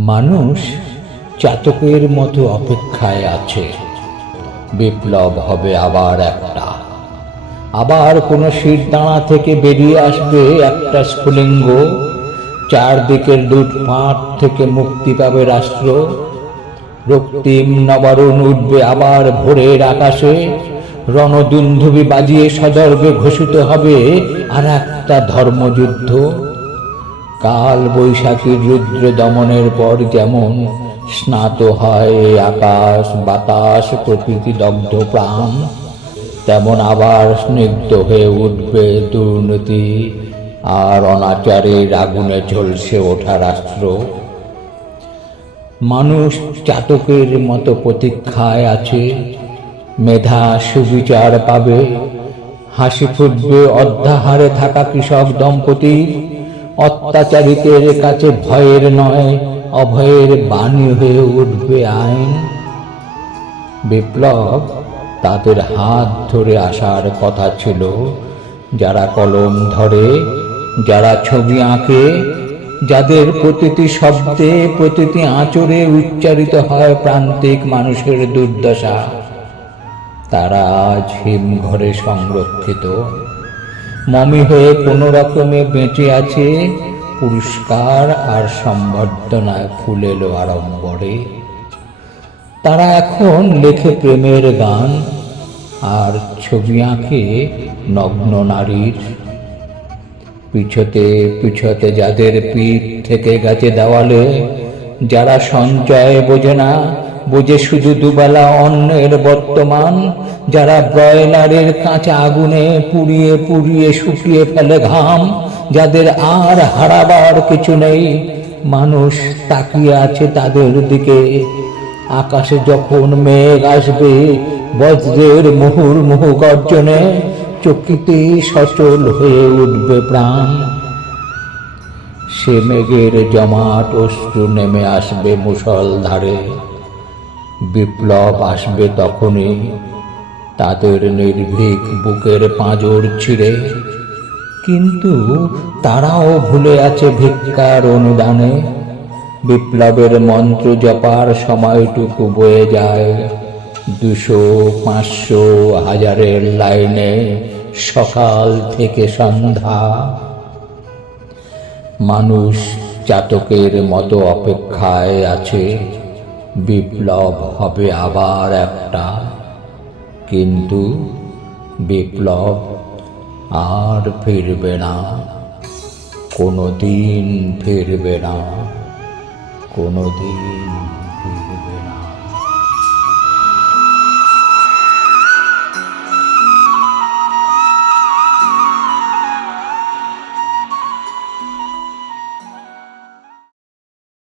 মানুষ চাতকের মতো অপেক্ষায় আছে। বিপ্লব হবে আবার একটা। আবার কোনো শিরদাঁড়া থেকে বেরিয়ে আসবে একটা স্ফুলিঙ্গ। চারদিকের লুটপাট থেকে মুক্তি পাবে রাষ্ট্র। রক্তিম নবারুণ উঠবে আবার ভোরের আকাশে। রণদুন্ধুবি বাজিয়ে সদর্বে ঘোষিত হবে আর একটা ধর্মযুদ্ধ। কাল বৈশাখীর রুদ্র দমনের পর যেমন স্নাত হয় আকাশ, বাতাস, প্রকৃতি দগ্ধ প্রাণ, তেমন আবার স্নিগ্ধ হয়ে উঠবে দুর্নীতি আর অনাচারের আগুনে ঝলসে ওঠা রাষ্ট্র মানুষ চাতকের মতো প্রতীক্ষায় আছে, মেধা সুবিচার পাবে, হাসি ফুটবে অর্ধাহারে থাকা কৃষক দম্পতির অত্যাচারিতের কাছে ভয়ের নয়, অভয়ের বাণী হয়ে উঠবে আইন। বিপ্লব তাদের হাত ধরে আসার কথা ছিল। যারা কলম ধরে, যারা ছবি আঁকে, যাদের প্রতিটি শব্দে, প্রতিটি আঁচড়ে উচ্চারিত হয় প্রান্তিক মানুষের দুর্দশা, তারা আজ হিমঘরে সংরক্ষিত। মমি হয়ে কোনো রকমে বেঁচে আছে, পুরস্কার আর সম্বর্ধনায় ফুল এলো আড়ম্বরে। তারা এখন লেখে প্রেমের গান আর ছবি আঁকে নগ্ন নারীর। পিছতে পিছতে যাদের পিঠ থেকে গেছে দেওয়ালে, যারা সঞ্চয় বোঝে না বোঝে শুধু দুবেলা অন্যের বর্তমান, যারা ব্রয়লারের কাঁচা আগুনে পুড়িয়ে পুড়িয়ে শুকিয়ে ফেলে ঘাম, যাদের আর হারাবার কিছু নেই, মানুষ তাকিয়ে আছে তাদের দিকে। আকাশে যখন মেঘ আসবে, বজ্রের মুহুর মুহু গর্জনে চকিতে সচল হয়ে উঠবে প্রাণ। সে মেঘের জমাট অশ্রু নেমে আসবে মুষলধারে। বিপ্লব আসবে তখনই। তাদের নির্ভীক বুকের পাঁজর ছিঁড়ে। কিন্তু তারাও ভুলে আছে ভিক্ষার অনুদানে। বিপ্লবের মন্ত্র জপার সময়টুকু বয়ে যায়। দুশো, পাঁচশো, হাজারের লাইনে সকাল থেকে সন্ধ্যা। মানুষ চাতকের মতো অপেক্ষায় আছে। বিপ্লব হবে আবার একটা। কিন্তু বিপ্লব আর ফিরবে না। কোনো দিন ফিরবে না। কোনো দিন